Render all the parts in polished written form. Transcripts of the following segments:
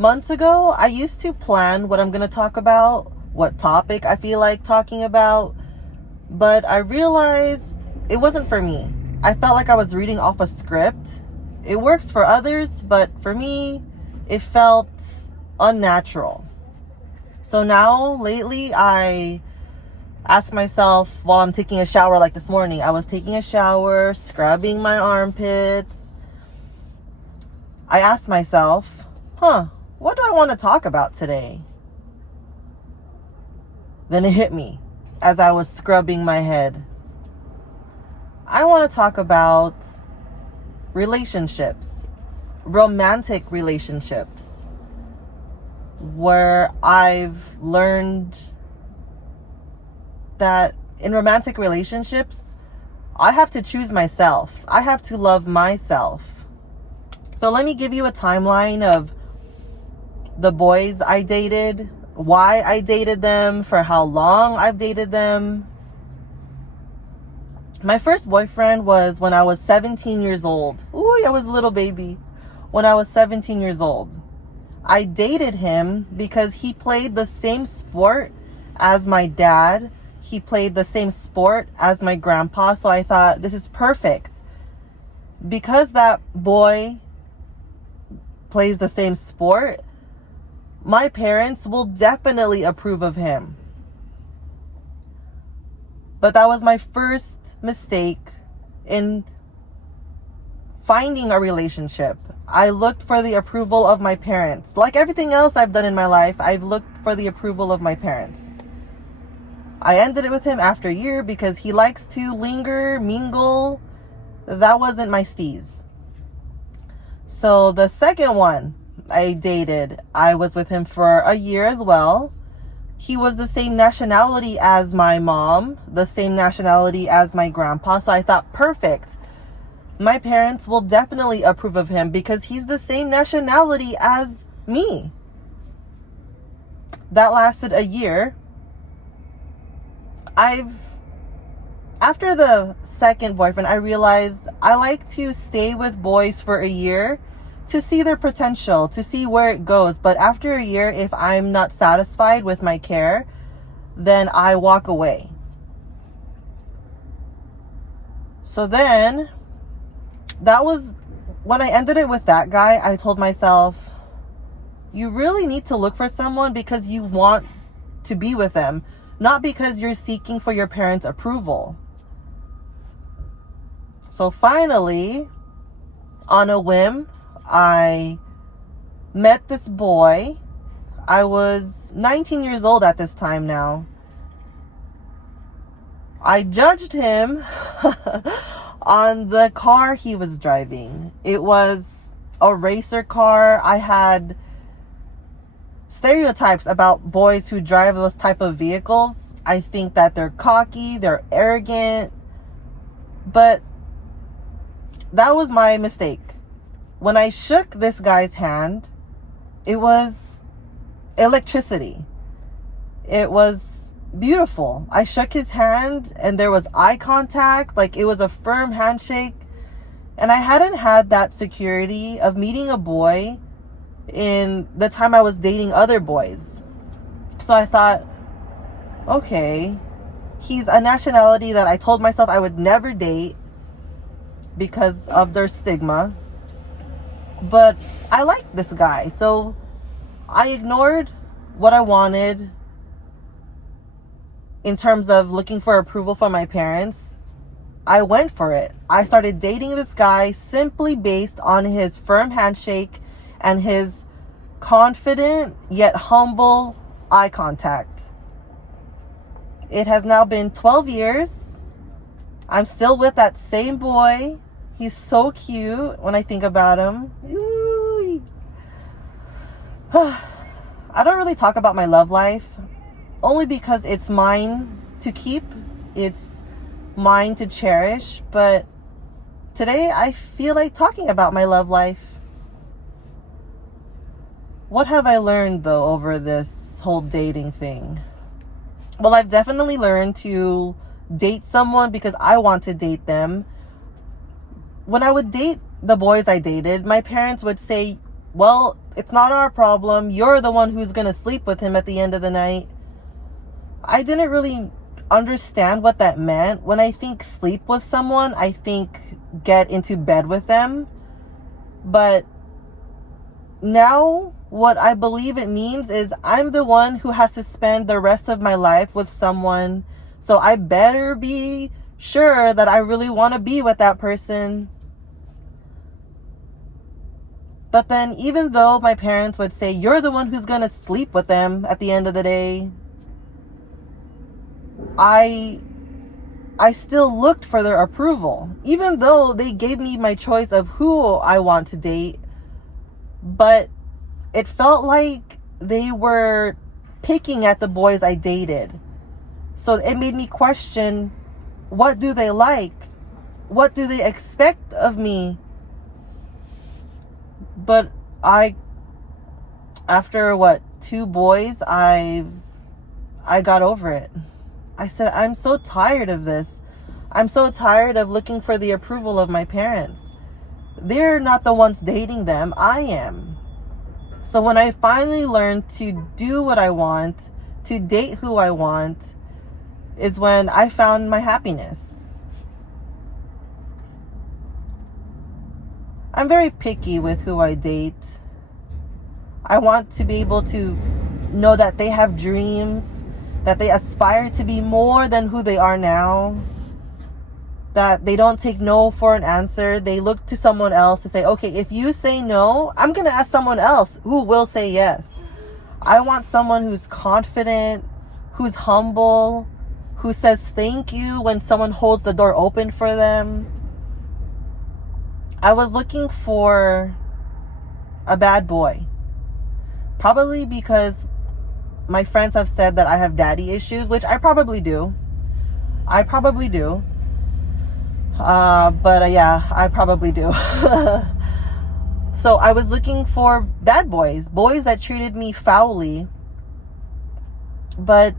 months ago, I used to plan what I'm going to talk about, what topic I feel like talking about, but I realized it wasn't for me. I felt like I was reading off a script. It works for others, but for me, it felt unnatural. So now, lately, I ask myself while I'm taking a shower, like this morning, I was taking a shower, scrubbing my armpits. I asked myself, what do I want to talk about today? Then it hit me as I was scrubbing my head. I want to talk about relationships, romantic relationships, where I've learned that in romantic relationships, I have to choose myself. I have to love myself. So let me give you a timeline of the boys I dated, why I dated them, for how long I've dated them. My first boyfriend was when I was 17 years old. Ooh, I was a little baby when I was 17 years old. I dated him because he played the same sport as my dad. He played the same sport as my grandpa. So I thought, this is perfect. Because that boy plays the same sport, my parents will definitely approve of him. But that was my first mistake in finding a relationship. I looked for the approval of my parents. Like everything else I've done in my life, I've looked for the approval of my parents. I ended it with him after a year because he likes to linger, mingle. That wasn't my steez. So the second one I dated, I was with him for a year as well. He was the same nationality as my mom, the same nationality as my grandpa. So I thought, perfect. My parents will definitely approve of him because he's the same nationality as me. That lasted a year. After the second boyfriend, I realized I like to stay with boys for a year to see their potential, to see where it goes. But after a year, if I'm not satisfied with my care, then I walk away. So then, that was when I ended it with that guy. I told myself, you really need to look for someone because you want to be with them, not because you're seeking for your parents' approval. So finally, on a whim, I met this boy. I was 19 years old at this time now. I judged him on the car he was driving. It was a racer car. I had stereotypes about boys who drive those type of vehicles. I think that they're cocky, they're arrogant. But that was my mistake. When I shook this guy's hand, it was electricity. It was beautiful. I shook his hand and there was eye contact, like it was a firm handshake. And I hadn't had that security of meeting a boy in the time I was dating other boys. So I thought, okay, he's a nationality that I told myself I would never date because of their stigma. But I liked this guy, so I ignored what I wanted in terms of looking for approval from my parents. I went for it. I started dating this guy simply based on his firm handshake and his confident yet humble eye contact. It has now been 12 years. I'm still with that same boy. He's so cute when I think about him. Ooh. I don't really talk about my love life, only because it's mine to keep. It's mine to cherish. But today I feel like talking about my love life. What have I learned though over this whole dating thing? Well, I've definitely learned to date someone because I want to date them. When I would date the boys I dated, my parents would say, well, it's not our problem. You're the one who's gonna sleep with him at the end of the night. I didn't really understand what that meant. When I think sleep with someone, I think get into bed with them. But now what I believe it means is I'm the one who has to spend the rest of my life with someone. So I better be sure that I really want to be with that person. But then even though my parents would say, you're the one who's going to sleep with them at the end of the day, I still looked for their approval, even though they gave me my choice of who I want to date. But it felt like they were picking at the boys I dated. So it made me question, what do they like? What do they expect of me? But after 2 boys, I got over it. I said, I'm so tired of this. I'm so tired of looking for the approval of my parents. They're not the ones dating them. I am. So when I finally learned to do what I want, to date who I want, is when I found my happiness. I'm very picky with who I date. I want to be able to know that they have dreams, that they aspire to be more than who they are now, that they don't take no for an answer. They look to someone else to say, okay, if you say no, I'm going to ask someone else who will say yes. I want someone who's confident, who's humble, who says thank you when someone holds the door open for them. I was looking for a bad boy, probably because my friends have said that I have daddy issues, which I probably do. Yeah, I probably do. So I was looking for bad boys, boys that treated me foully. But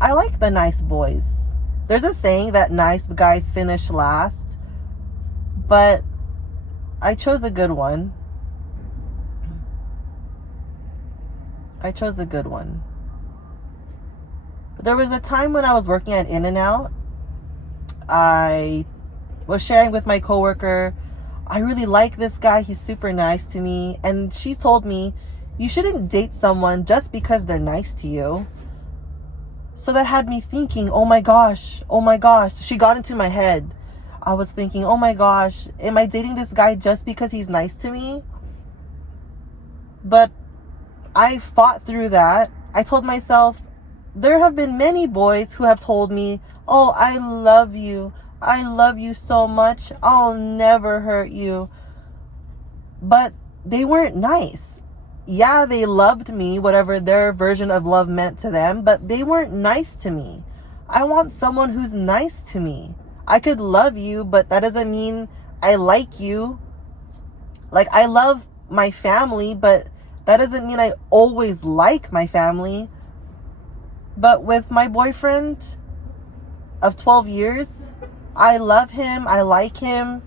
I like the nice boys. There's a saying that nice guys finish last. But I chose a good one. There was a time when I was working at In-N-Out. I was sharing with my coworker, I really like this guy. He's super nice to me. And she told me, you shouldn't date someone just because they're nice to you. So that had me thinking, oh my gosh. She got into my head. I was thinking, oh my gosh, am I dating this guy just because he's nice to me? But I fought through that. I told myself, there have been many boys who have told me, oh, I love you. I love you so much. I'll never hurt you. But they weren't nice. Yeah, they loved me, whatever their version of love meant to them, but they weren't nice to me. I want someone who's nice to me. I could love you, but that doesn't mean I like you. Like, I love my family, but that doesn't mean I always like my family. But with my boyfriend of 12 years, I love him. I like him.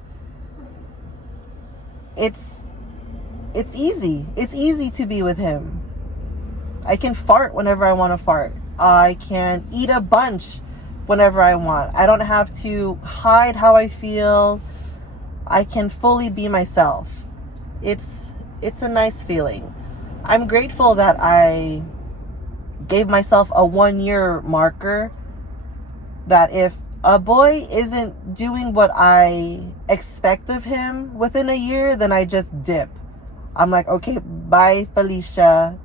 It's easy. It's easy to be with him. I can fart whenever I want to fart. I can eat a bunch whenever I want. I don't have to hide how I feel. I can fully be myself. It's a nice feeling. I'm grateful that I gave myself a 1-year marker, that if a boy isn't doing what I expect of him within a year, then I just dip. I'm like, okay, bye, Felicia.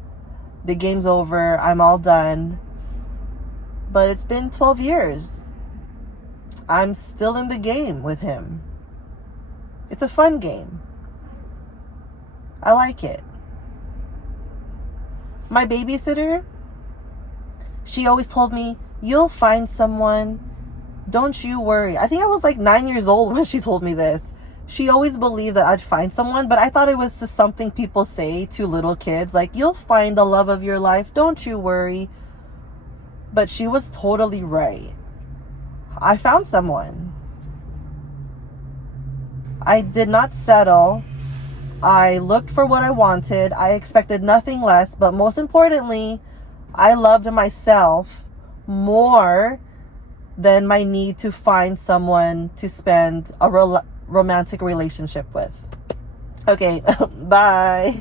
The game's over. I'm all done. But it's been 12 years. I'm still in the game with him. It's a fun game. I like it. My babysitter, she always told me, you'll find someone. Don't you worry. I think I was like 9 years old when she told me this. She always believed that I'd find someone, but I thought it was just something people say to little kids. Like, you'll find the love of your life. Don't you worry. But she was totally right. I found someone. I did not settle. I looked for what I wanted. I expected nothing less, but most importantly, I loved myself more than my need to find someone to spend a romantic relationship with. Okay, bye.